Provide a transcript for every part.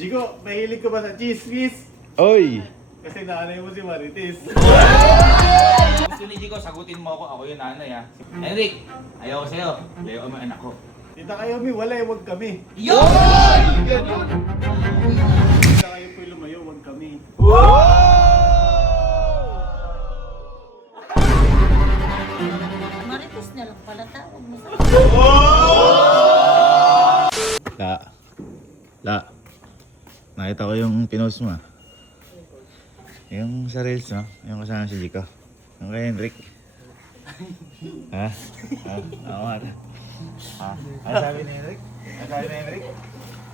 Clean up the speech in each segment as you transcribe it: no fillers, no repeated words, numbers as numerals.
Jigo, mahilig ka ba sa chismis? Oy! Kasi nanay mo si Marites. Gusto ni Jigo, sagutin mo ako. Ako yung nanay ha. Henrik, ayaw ko sa'yo. Layo ang anak ko. Tita kayo, wala eh, wag kami. Yun! Tita kayo po lumayo, wag kami. Marites na lang pala tawag mo sa La. Nakita ko yung pinost mo ah. Yung sa Reels no? Yung kasama si Jico. Yung kay Henrik. Ha? Ha? Oo nga. Ha? Ano sabi ni Henrik? Ano sabi ni Henrik?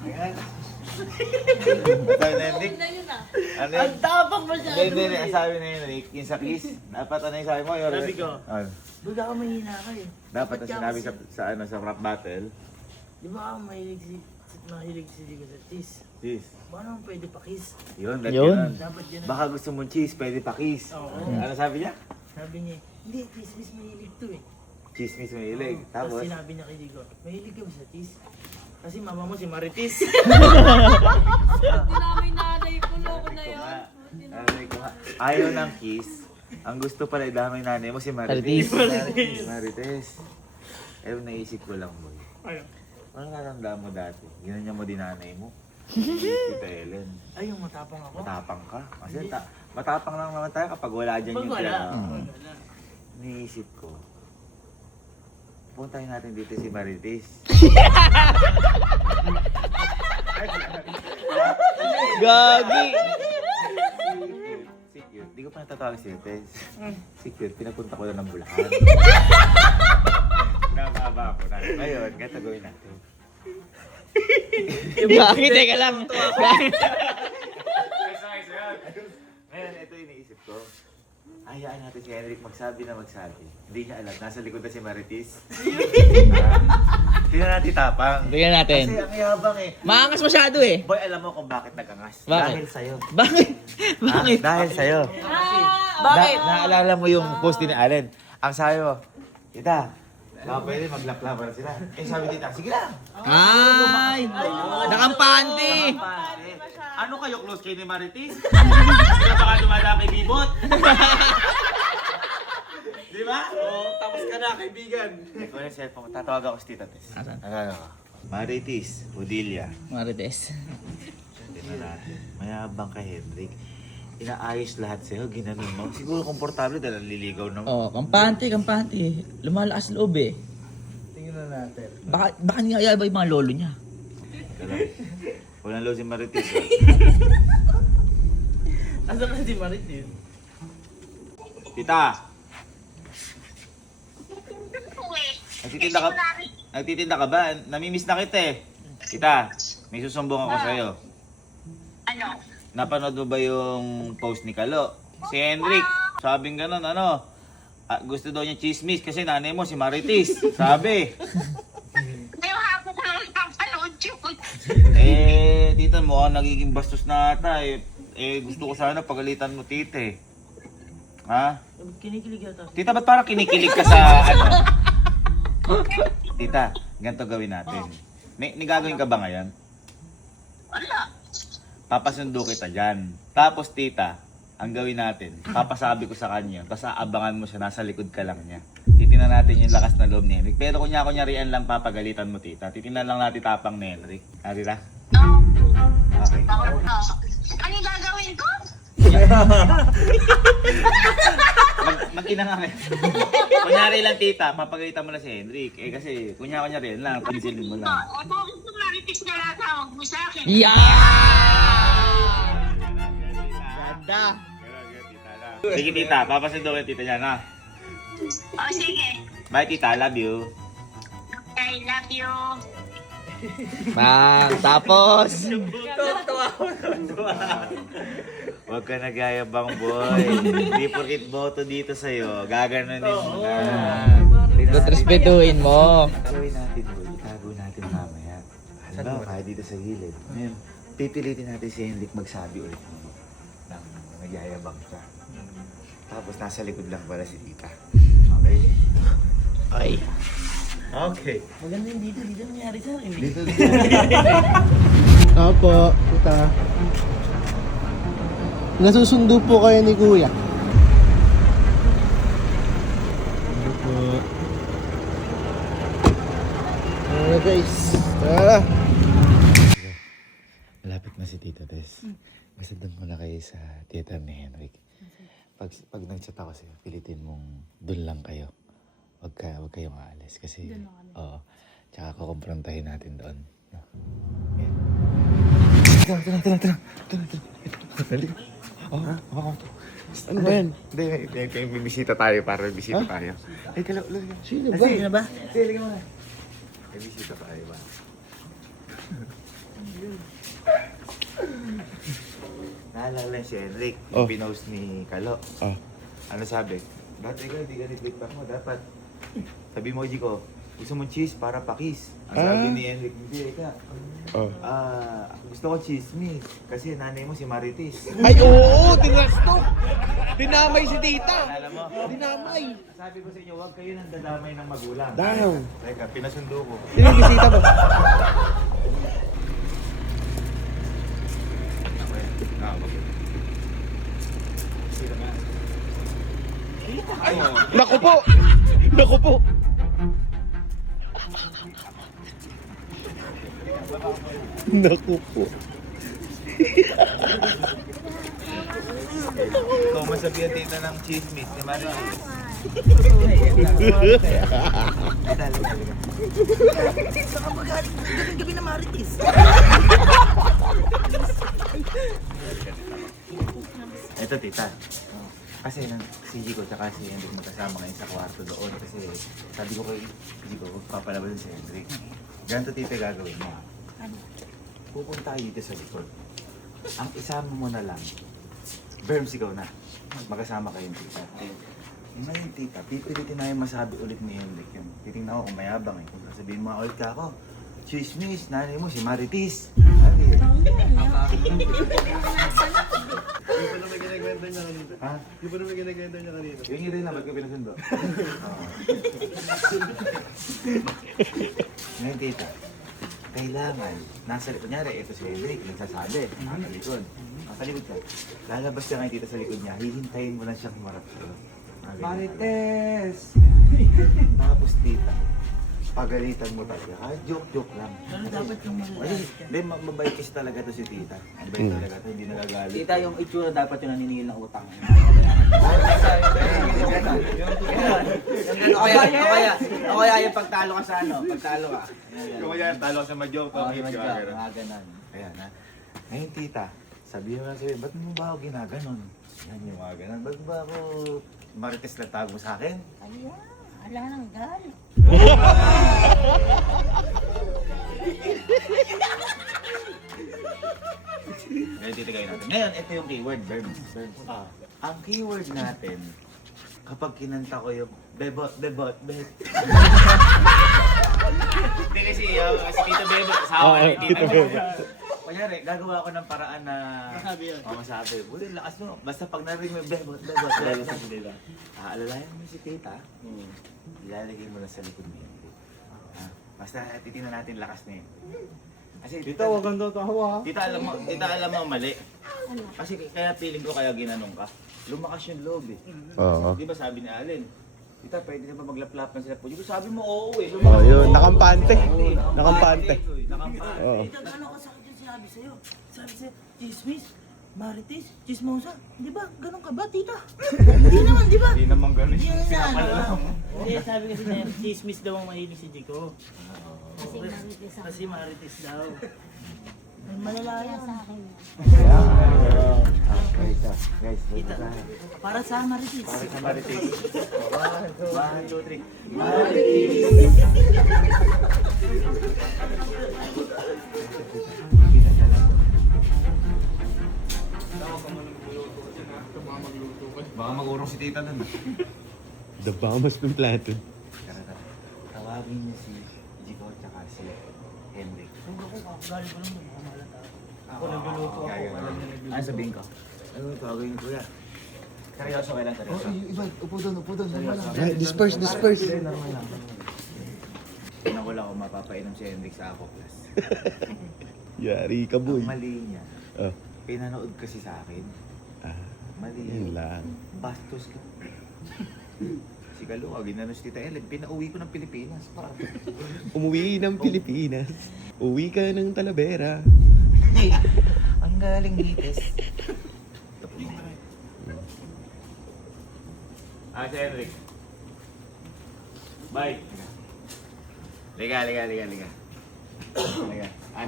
Ayan. Ano sabi ni Henrik? na yun ah. Ano yun? Ang tapang masyado. Hindi, ang sabi ni Henrik, yung sa kiss. Dapat ano yung sabi mo? Yung Sabi ko. Ano? Baga ako mahina ka eh. Dapat ang sinabi sa rap battle. Di ba ako mahilig si Digo sa cheese? Cheese. Baka naman pwede pa kiss. Yun, Yun. Dapat yun. Baka gusto mong cheese, pwede pa kiss. Oo. Ano sabi niya? Sabi niya, hindi, cheese mahilig to eh. Chismis mahilig. Tapos Tapos, sinabi niya kay Digo, mahilig ka ba sa cheese? Kasi mama mo si Marites. Dinamay nanay ko, loko na ko yun. nga. Narinig ko nga. Ayaw ng kiss. Ang gusto pala idamay nanay mo si Marites. Marites. Marites. Eh, naisip ko lang boy. Ayun. Anong naramdaman mo dati? Ginanyan mo din nanay mo. Tita Ellen. Ay, yung matapang ako. Matapang ka. Kasi matapang lang naman tayo kapag wala dyan Pag yung wala. tira. Wala. Niisip ko. Puntahin natin dito si Marites. Gagi! Si Cute. Di ko pa natatawag si Marites. Si Cute, pinapunta ko lang ng Bulacan. Nakakaba ako na. Ngayon, ganito gawin natin. Bakit? Teka lang. Ngayon, ito yung iniisip ko. Hayaan natin si Henrik magsabi na magsabi. Hindi niya alam. Nasa likod na si Marites. Tingnan natin tapang. Tingnan natin. Kasi ang yabang eh. Maangas masyado eh. Boy, alam mo kung bakit nagangas? Bakit? Dahil sa'yo. Bakit? Bakit? Dahil sa'yo. Bakit? Naalala mo yung post ni Allen. Ang sabi mo, Tita, pwede maglaklaban na sila. Eh sabi Tita, sige lang. Ay! Nakampante! Ano kayo close kayo ni Marites? Kaya baka dumadaan kay Bibot? Di ba? Oo, tapos ka na kaibigan. Ikaw yung cellphone mo, tatawag ako si Tita Tess. Asan? Tatawag ako. Marites, Odilia. Marites. Tingnan natin. Mayabang ka Henrik. Inaayos lahat sa'yo, ginanon mo. Siguro komportable dahil naliligaw na mo. Oh, kampante. Lumalakas loob eh. Tingnan natin. Baka niyayaba yung mga lolo niya. Walang low si Marites. Asa ka si Marites? Tita! Nagtitinda ka ba? Namimiss na kita eh. Tita, may susumbong ako sa'yo. Ano? Napanood mo ba yung post ni Kalo? Si Henrik, sabing ganun, gusto daw niya chismis kasi nanay mo si Marites. Sabi. Ngayong hapon ko lang napanood yun. Tita mo, nagiging bastos na ata eh. Gusto ko sana pagalitan mo, tite. Ha? Kinikilig yata. Tita, ba't parang kinikilig ka sa Tita, ganito gawin natin. May gagawin ka ba ngayon? Wala. Papasundo kita dyan. Tapos tita, ang gawin natin, papasabi ko sa kanya, tapos aabangan mo siya, nasa likod ka lang niya. Titingnan natin yung lakas na loob ni Henrik. Pero kunyarian lang papagalitan mo tita. Titingnan lang natin tapang ni Henrik. Hari na? No. Okay. Ano yung gagawin ko? Mag-ina nga kayo. Kunyari lang tita, papagalitan mo na si Henrik. Kasi kunyari lang, pansilin mo lang. O, bakit kung maritis na lang tawag mo sa akin? Ganda! Sige tita, papasundo ko yung tita niya na. O, sige. Bye tita, love you. I love you. Tapos! Huwag ka nagyayabang boy. Hindi porkit boto dito sa'yo, gaganunin mo na. Respetuhin mo. Gawin natin boy, itago natin mamaya. Halimbawa, kahit dito sa gilid. Ngayon, pipilitin natin si Henrik magsabi ulit mo. Nang nagyayabang siya. Tapos nasa likod lang pala si tita. Okay? Okay. Okay. Maganda yung dito nangyari sa akin. Dito. Opo, tita. Nasusundo po kayo ni kuya. Opo. Guys. Tara. Malapit na si Tita Tess. Basta doon muna kayo sa theater ni Henrik. Pag nag-chat ako sa'yo, pilitin mong doon lang kayo. Huwag kayong aalis. Kasi, oo. Tsaka kukumprontahin natin doon. No? Yeah. Tara. Dali. Ano ba yan? Hindi, may bisita tayo para bisita tayo. Ay, Sino ba? Sino ba? Sige, mo na. May bisita tayo ba? Naalala si Henrik, yung pinost ni Kalo. Ano sabi? Dati ikaw, hindi ka nitlikpak mo. Dapat, sabi mo, ko, gusto mo cheese para pakis. Ang sabi ni Henrik, hindi ka. Gusto ko chismis. Kasi nanay mo si Marites. Ay, oo! Tinastok! Dinamay si tita! Alam mo? Dinamay! Sabi ko sa inyo, huwag kayo nang dadamay ng magulang. Daw. Teka, pinasundo ko. Sino yung bisita mo? Naku po! Naku po! Naku po. Ikaw masabihan tita ng chismis ni Marites. Saan ka magaling? Gabi na Marites. Ito tita. Kasi si Jico tsaka si Hendrik magkasama ngayon sa kwarto doon. Kasi sabi ko kay Jico, papalabasin si Hendrik. Ganito tita gagawin mo. Pupunta tayo dito sa likod. Ang isama mo na lang, Berms ikaw na. Magkasama kayong tita. Ngayon tita, pipilitin na yung masabi ulit ni Hendrik yun. Titingnan ko kung mayabang eh. Kung sasabihin mo ulit ka ako, chismis, nanay mo si Marites. Sabi eh. Yung pa naman ginagwento niya kanina. Ha? Yung pa naman ginagwento niya kanina. Yung yun rin na, ba't ko pinasundo? Ngayon tita, kailangan, nasa likod, kunyari, ito si Henrik, nagsasabi, nasa likod. Nasa likod ka. Lalabas ka ngayon tita sa likod niya, hihintayin mo lang siyang humarap sa'yo. Marites! Tapos tita, pagalitan mo talaga. Joke lang. Pero dapat yung Kasi, malalait ka. hindi, mabait kasi talaga to si tita. Mabait talaga to, hindi nagagalit. Tita, yung itsura dapat yung naniningil ng utang. O kaya yung pagtalo ka sa ano, pagtalo ka. Kung kaya talo ka sa majoke, Oo, pang yung hit ka. mga mga ganon. Ayan ha. Ngayon tita, sabihin mo lang sa'yo, ba't mo ba ako ginaganon? Yan yung mga ganon. Ba't ba ako Marites na tago sa akin? Kaya, wala nang galit. Ngayon titigay natin. Ngayon, ito yung keyword, Berms. Ang keyword natin, kapag kinanta ko yung bebot, bet. Hindi kasi si Tito Bebot, asawa ni Tito Bebot. Kunyari, gagawa ko ng paraan na masabi yun. Masabi. Buti, lakas mo. Basta pag narinig mo yung bebot. Alalayan mo si Tita. Ilalagay mo na sa likod niya. Basta titingnan natin lakas na yun. Kasi Tita, huwag kang tatawa. Tita, alam mo mali. Kasi kaya feeling ko kaya ginanong ka. Lumakas yung loob eh. Oo. Di ba sabi ni Allen? Tita, pwede na ba maglaplapan sila po? Sabi mo oo eh. Oh, yun. Nakampante. Nakampante. Nakampante. Oo. Tita, gano'n kasakit yung sinabi sa'yo? Sabi sa'yo, chismis, Marites, chismosa. Di ba? Ganun ka ba, tita? Hindi naman, di ba? Hindi naman ganun. Hindi naman yan. Pinapalala mo. Hindi, sabi kasi niya, chismis daw ang mahilig si Jico. Kasi marites ako. Kasi Marites daw. Ay, malala yan. Sa akin. Guys, Tita, para sa Marites. para sa Marites. 1, 2, 3. Baka mag-urong si tita dun. The bomb has been planted. Tawagin niya si Jico tsaka si Henrik. Huwag ako, galing ko lang mo, mamalata. Ako nagluluto ako. Ano sabihin ko? Ano tawagin niyo kuya? Seryoso kailan seryoso? Iba, upo doon. Seryoso. Disperse. Normal lang. Wala ko mapapainom si Henrik sa ako class. Yari ka, boy. Ang mali niya. Oh. Pinanood kasi sa akin. Ah, Mali. yun lang. Bastos ka. Si Kaluwa, ginano si Tita Ellen, pinauwi ko ng Pilipinas. Umuwi ng Pilipinas. Uwi ka ng Talavera. Hindi. Ang galing lites. Si Henrik. Bye. Liga. Liga.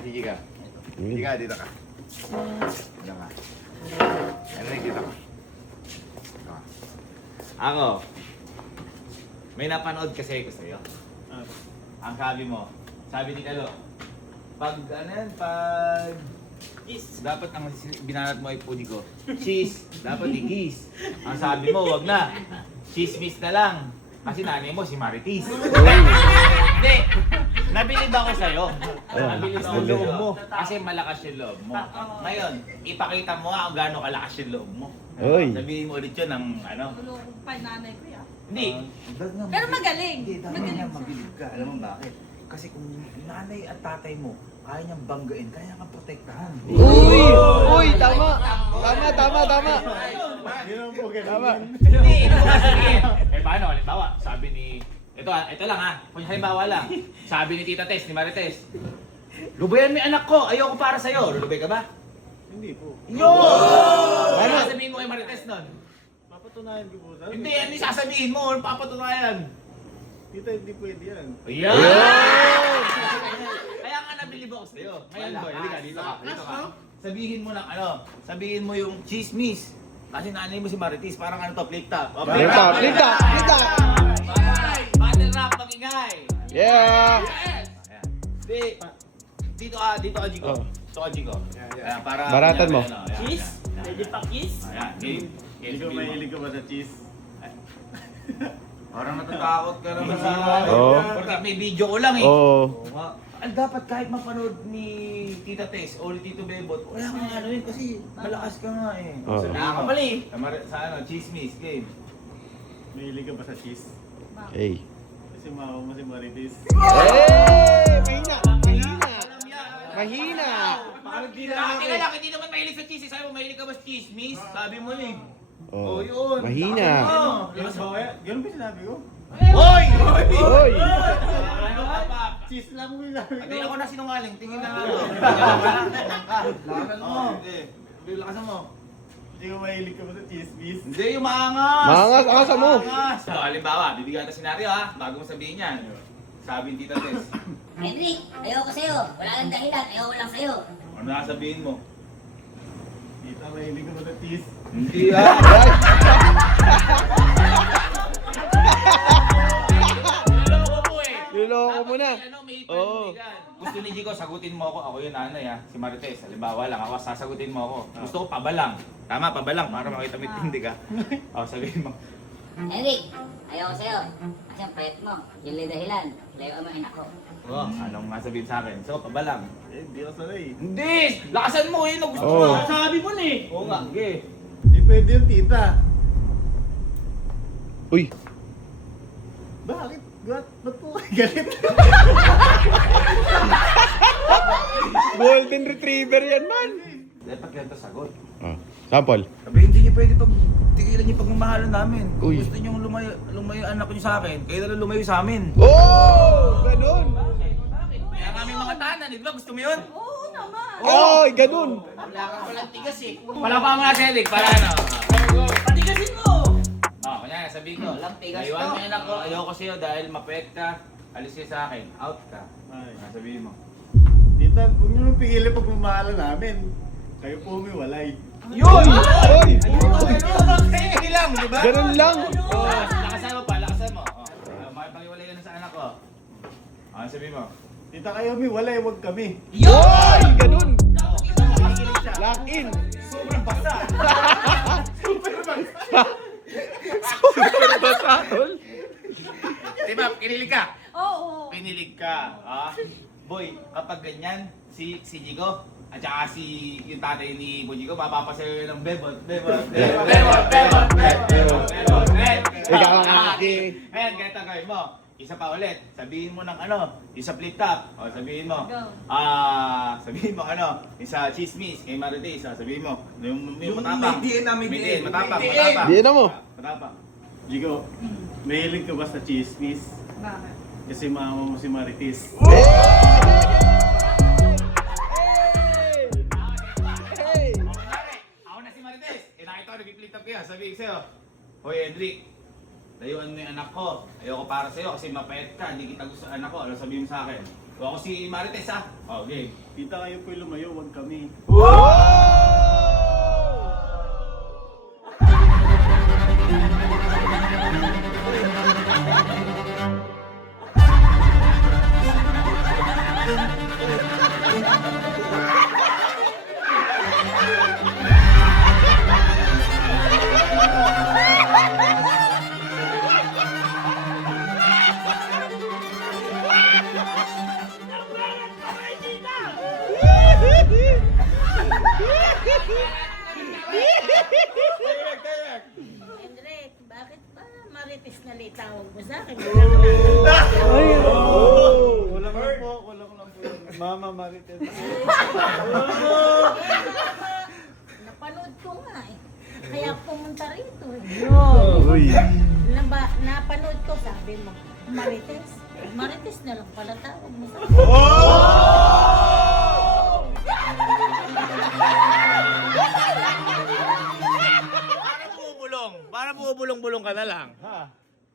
Si Jika. Jika, dito ka. Dito ka. Henrik, dito ka. Dito ka. Ako, may napanood kasi ko sa'yo. Ang sabi mo, sabi ni Kalo, pag cheese, dapat ang binanat mo ay pudi ko. Cheese, dapat igis. Ang sabi mo, wag na. Chismis na lang. Kasi nanay mo si Marites. Hindi. Nabilib ako sa'yo. Nabilib ako sa loob mo. Kasi malakas yung loob mo. Ngayon, ipakita mo nga kung gaano kalakas yung loob mo. Oy. Sabihin mo ulit yun ng ano. Tulong pa nanay ko yan. Hindi. Pero magaling. Hindi, dapat Magaling nga siya. mabilib ka. Alam mo bakit? Kasi kung nanay at tatay mo, kaya niyang banggain, kaya kang protektahan. Uy! Uy! Tama! Tama! Hindi naman po ganun. Tama. Hindi, ito ko sasabihin. Paano? Halimbawa, sabi ni... Ito lang ha. Kung halimbawa lang. Sabi ni Tita Tess, ni Marites, lubayan mo yung anak ko, ayoko para sa'yo. Lulubay ka ba? Hindi po. Ano sasabihin mo kay Marites nun? Papatunayan ko po. Hindi, ano yung sasabihin mo? Ano papatunayan? Tita, hindi pwede yan. Ayan! Kaya nga nabilib ako sa'yo. Ngayon boy, halika, dito ka. Sabihin mo sabihin mo yung chismis. Kasi nanay mo si Marites, parang ano to, flip top. Oh, Flip top! Battle rap, magingay! Yeah! Yes! Ayan. Dito ka, Jigo. Oh. Dito ka, Jigo. Ayan, para... Baratan mo. Ayan, ayan. Cheese? Pwede pa kiss? Ayan, game. Hindi ko mahilig ka ba sa cheese? Parang natatakot ka naman sa... Oo. Porque may video ko lang eh. Oo. Oo nga. Ang dapat kahit mapanood ni Tita Tess o ni Tito Bebot, wala kang ano yun kasi malakas ka nga eh. Oo. Nakakapali. Sa ano, chismis, game. Mahilig ka ba sa cheese? Hey. Kasi mama mo si Marites. Eh! Mahina! Alam yan. Mahina! Teka lang, hindi naman mahilig sa cheese. Sabi mo, mahilig ka ba sa chismis? Sabi mo eh. Oh. Yun. Mahina! Oo. Ganun ba kaya? Ganun ba sinabi ko? Hoy! Oy! Ano ka pa? Cheese lang mo yung sabi ko. Hindi ako na sinungaling. Tingin na nga ako. Lakasan mo. Lakasan mo. Hindi ko mahilig ka ba sa chismis? Hindi, yung maangas. Maangas, angasan mo. Maangas. So, halimbawa, bibigyan natin senaryo ha. Bago mo sabihin yan. Sabi ni Tita Tess. Henrik, ayoko sa'yo. Wala kang dahilan. Ayoko lang sa'yo. Ano nasabihin mo? Tita, mahilig ka ba sa cheese? Hindi ah. Niloko mo eh. Niloko mo na. Ano, may Oo. ipanindigan. Gusto ni Jico, sagutin mo ako. Ako yung nanay ha. Si Marites. Halimbawa lang, ako sasagutin mo ako. Gusto ko pabalang. Tama, pabalang. Para makita may tindi ka. O, sabihin mo. Henrik, ayoko sa'yo. Kasi ang payat mo. Yun lang dahilan. Layo mo anak ko. Oh, anong masabihin sa akin? So, pabalang. Eh, hindi ako sanay. Hindi! Lakasan mo! Yun ang gusto Oo. mo. Sabi mo na eh. Oo nga. Okay. Hindi pwede yung tita. Uy. Bakit? Ba't po kayo galit? Golden Retriever yan, man! Dapat ganito sagot. Oh. Sample. Sabi, hindi niyo pwede tigilan niyo pagmamahalan namin. Kung Uy. gusto niyo lumayo anak niyo sa akin, kayo na lang lumayo sa amin. Oh! Ganun! Kaya nga may mga tahanan, di ba? Gusto mo yun? Oo naman. Oy! Ganun! Wala ka palang tigas eh. Palapa mo na si Eric, para ano? Patigasin mo! Kunyari, sabihin ko, Walang tigas naiwan to. mo yung anak ko, ayoko sa'yo dahil mapayat ka, alis ka sa akin, out ka. Ay. Sabihin mo. Tita, huwag niyo nang pigilan pagmamahalan namin. Kayo po humiwalay. Yun! Oy! Hindi lang, di ba? Ganun lang! Lakasan mo pa, lakasan mo. Makipag-iwalay ka na sa anak ko. Sabihin mo. Tita, kayo humiwalay, huwag kami. Oy! Ganun! Lock in! Sobrang basa. Super basa, tol! Diba, kinilig ka? Oo. Pinilig ka. Boy, kapag ganyan, si Jigo, at saka yung tatay ni Bojigo, mapapasayo ng bebot. Ikaw ang aki. Ngayon, ganito gawin mo. Isa pa ulit. Sabihin mo ng ano, isa flip top. O, sabihin mo. Go. Sabihin mo ano, isa chismis kay Marites. Sabihin mo. Yung matapang. may DNA, may DNA. Matapang, May matapang. DNA mo. Matapang. Jigo, mahilig ka ba sa chismis? Bakit? Kasi mama mo si Marites. Ako na si Marites. Nakita ko, nag-flip top kaya. Sabihin ko sa'yo, Hoy, Hendrik, layuan mo yung anak ko. Ayoko para sa'yo kasi mapayat ka. Hindi kita gusto anak ko. Ano sabihin mo sa akin? Ako si Marites ha. Okay. Tita, kayo po'y lumayo, wag kami. Hendrik, bakit ba Marites na litawag mo sa akin? Kulang lang po yun. Mama Marites. Napanood ko nga eh. Kaya ako pumunta rito eh. Uy. Napanood ko, sabi mo, Marites. Marites na lang pala tawag mo sa akin. Para bumubulong ka na lang. Ha?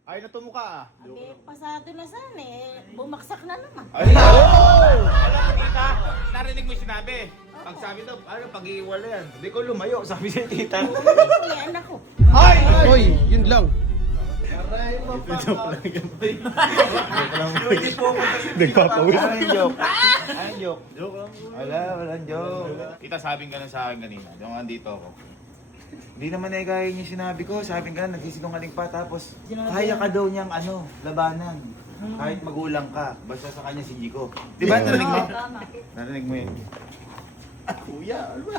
Ay na tumuka ah. Abi, pasado na sana eh. Bumaksak na naman. Ay! Alam mo, tita, narinig mo yung sinabi. Pag sabi daw, ano, pag-iiwala yan. Hindi ko lumayo, sabi siya tita. Hindi, anak ko. Ay! Uy, yun lang. Joke lang yun. Nagpapawis. Ano yung joke? Ano yung joke? Joke lang po. Walang joke. Tita, sabing ka na sa akin kanina. Yung andito ako. Hindi naman ay kaya niya sinabi ko. Sabing ka na, nagsisinungaling pa. Tapos, kaya ka daw niyang ano, labanan. Kahit magulang ka. Basta sa kanya si Jico. Di ba? Narinig mo? Tama. Narinig mo yun. Kuya, ano ba?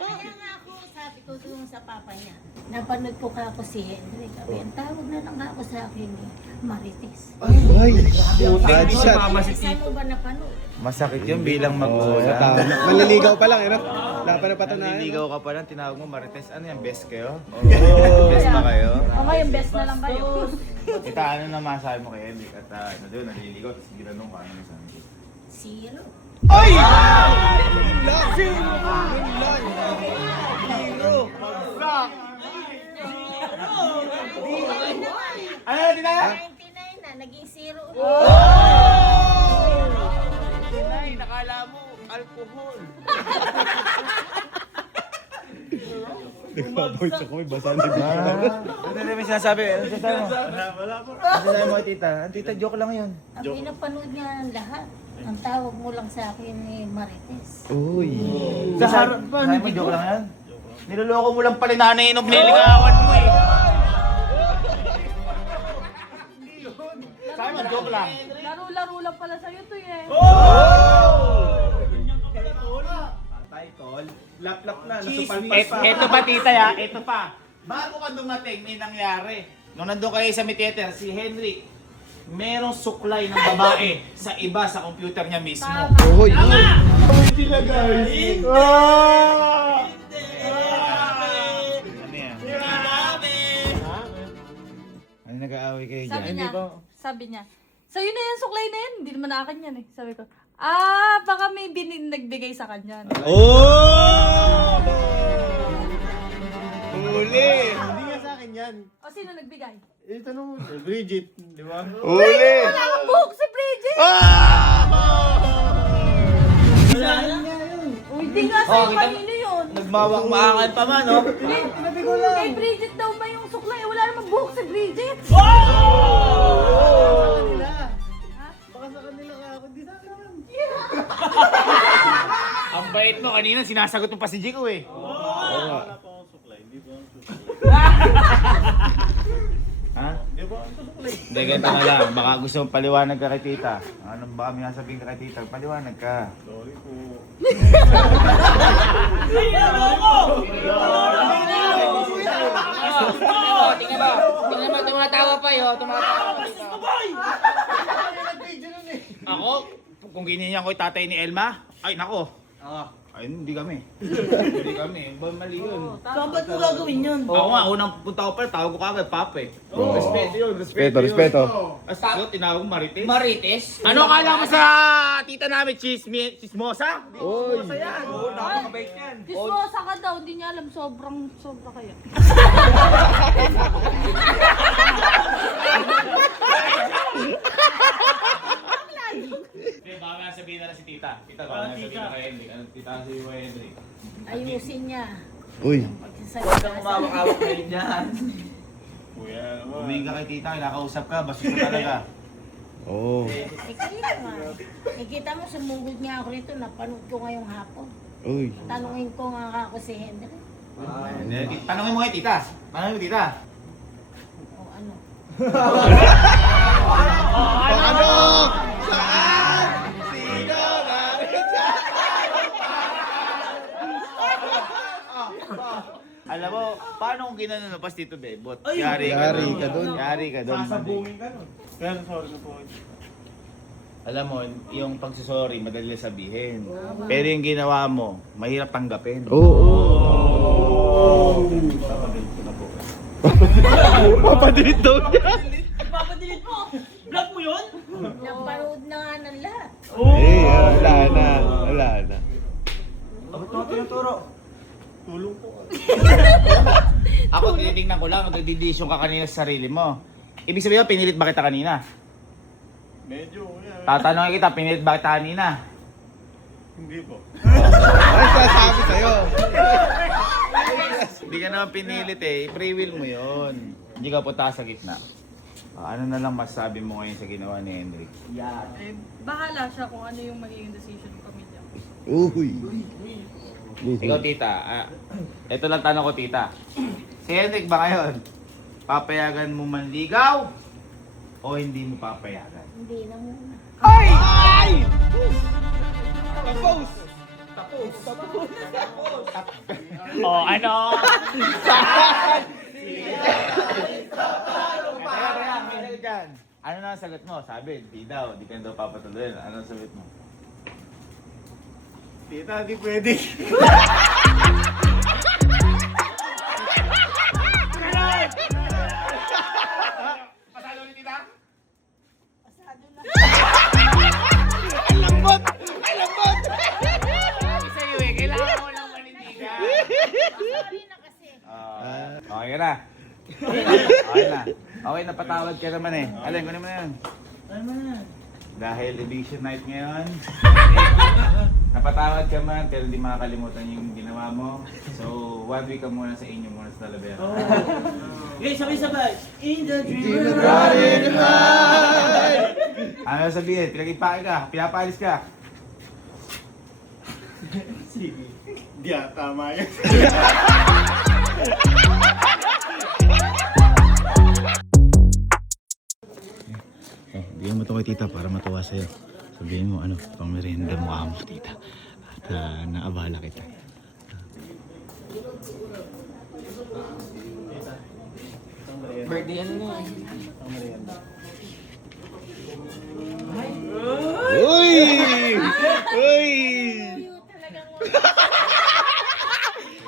Kaya nga ako, sabi ko doon sa papa niya, napanood ko ka ako si Hendrik. Sabi, ang tawag na lang ako sa akin eh, Marites. Ay, bad Hindi shot. mama si Saan mo ba napanood? Masakit yun bilang Oh, mag-uula. tama. Manliligaw pa lang, ano? Wala pa na patunayan. Naliligaw ka pa lang, tinawag mo Marites. Ano yan, best kayo? Best ba kayo? O ngayon, best na lang kayo. Kita, ano na masabi mo kay Hendrik? At ano doon, naliligaw, tapos ginanong ka, ano sabi ko? Zero. Ay! Yun lang! Yun lang! Hero! Ano, tinaya? 99 na, naging zero. Ay, nakala mo, alcohol. Nagpapawis ako, may basa na dito. Ano na may sinasabi? Ano sinasabi mo? Wala po. Ano sinasabi mo kay tita? Ang tita, joke lang yun. Ang pinapanood niya ang lahat. Ang tawag mo lang sa akin ni Marites. Uy. Sa harap pa, hindi mo joke lang yan? Niloloko mo lang pala nanay nung niligawan mo eh. Sabi mo, joke lang. Laro-laro lang pala sa'yo to eh. Title, lap-lap na, nasupalpas pa. Ito pa tita ya, ito pa. Bago ka dumating, may nangyari. Nung nandun kayo sa theater, si Henrik, merong suklay ng babae sa iba sa computer niya mismo. Uy. Sila guys. Ano yan? Ano nag-aaway kayo dyan? Sabi niya, sa'yo na yan, suklay na yan. Hindi naman akin yan eh. Sabi ko, baka may nagbigay sa kanya. Oh! Huli! Hindi nga sa akin yan. O sino nagbigay? Eh, tanong mo, Bridget, di ba? Huli! Wala kang buhok si Bridget! Uy, di nga sa'yo kanino yun. Nagmawak-maakan pa man, no? Kay Bridget daw ba yung suklay? Wala namang buhok si Bridget. Baka sa kanila ka ako, di sa akin naman. Ang bait mo, kanina sinasagot mo pa si Jico eh. Wala pa akong supply, hindi pa akong supply. Ha? Hindi pa akong supply. Hindi, ganito na lang. Baka gusto mong paliwanag ka kay tita. Anong baka may nasabihin ka kay tita? Paliwanag ka. Sorry po. Tingnan mo. Tingnan mo, tumatawa pa yun. Tumatawa pa ito. Ako? Kung ganyan ko yung tatay ni Elma? Ay, nako. Ay, hindi kami. Hindi kami. Mali yun. So, ba't mo gagawin yun? Oo nga, unang punta ko pa, tawag ko kagad, Papa eh. Respeto yun, Respeto. As ako, tinawag mo Marites. Marites? Ano akala mo sa tita namin, chismosa? Oy! Disposa ka daw, hindi niya alam sobra kaya. Hindi, baka nga sabihin na lang si tita. Tita, baka nga sabihin na kay Henry. Ano, tita si Henry. Ayusin niya. Uy! Pagsasalita sa Kumawak-awak kayo dyan. Kuya, Humingi ka kay tita, kinakausap ka, bastos ka talaga. Oo. Kaya nga. Nakita mo, sumugod nga ako rito, napanood ko ngayong hapon. Uy! Tanungin ko nga ako si Henry. Tanungin mo kay tita. Tanungin mo tita. O ano? Ano? Alam mo, paano kung ginanon na pas dito, Bebot? Ay, Yari yari ka dun. Yari ka dun. Sasabungin ka nun. Kaya sorry na po. Alam mo, yung pagsusorry, madali lang sabihin. Pero yung ginawa mo, mahirap tanggapin. Oo! Papabilit ko na po. Papadilit daw niya! Ipapadilit mo! Block mo yun? Napanood na nga ng lahat. Eh, wala na. Wala na. Tulong po. Ako, tinitingnan ko lang, nagdidesisyon ka kanina sa sarili mo. Ibig sabihin, pinilit ba kita kanina? Medyo, kuya. Tatanungin kita, pinilit ba kita kanina? Hindi po. Ano sasabi sa'yo? Hindi ka naman pinilit eh, free will mo yun. Hindi ka punta sa gitna. Ano na lang masasabi mo ngayon sa ginawa ni Henry? Eh, bahala siya kung ano yung magiging decision ng pamilya. Uy! Ikaw tita, ito lang tanong ko tita. Si Henrik ba ngayon, papayagan mo manligaw o hindi mo papayagan? Hindi na muna. O ano? Ano na ang sagot mo? Sabi, di daw, di ka daw papatuloy. Ano ang sagot mo? Tita, hindi pwede. Pasado ulit tita? Pasado na. Sabi sa'yo eh, kailangan mo lang manindigan. Sorry na kasi. Okay na. Okay na. Okay, napatawad ka naman eh. Alin, kunin mo na yun. Ano na? Dahil eviction night ngayon, napatawad ka man, pero hindi makakalimutan yung ginawa mo. So, 1 week ka muna sa inyo muna sa Talavera. Okay, sabay-sabay. In the dream. Riding high! Ano sabihin? Pinag-ipake ka, pinapalis ka. Di tama yun. Oh, bigyan mo to kay tita para matuwa sa'yo. Sabihin mo ano, pang merienda mukha mo tita. At naabala kita. Birthday ano mo?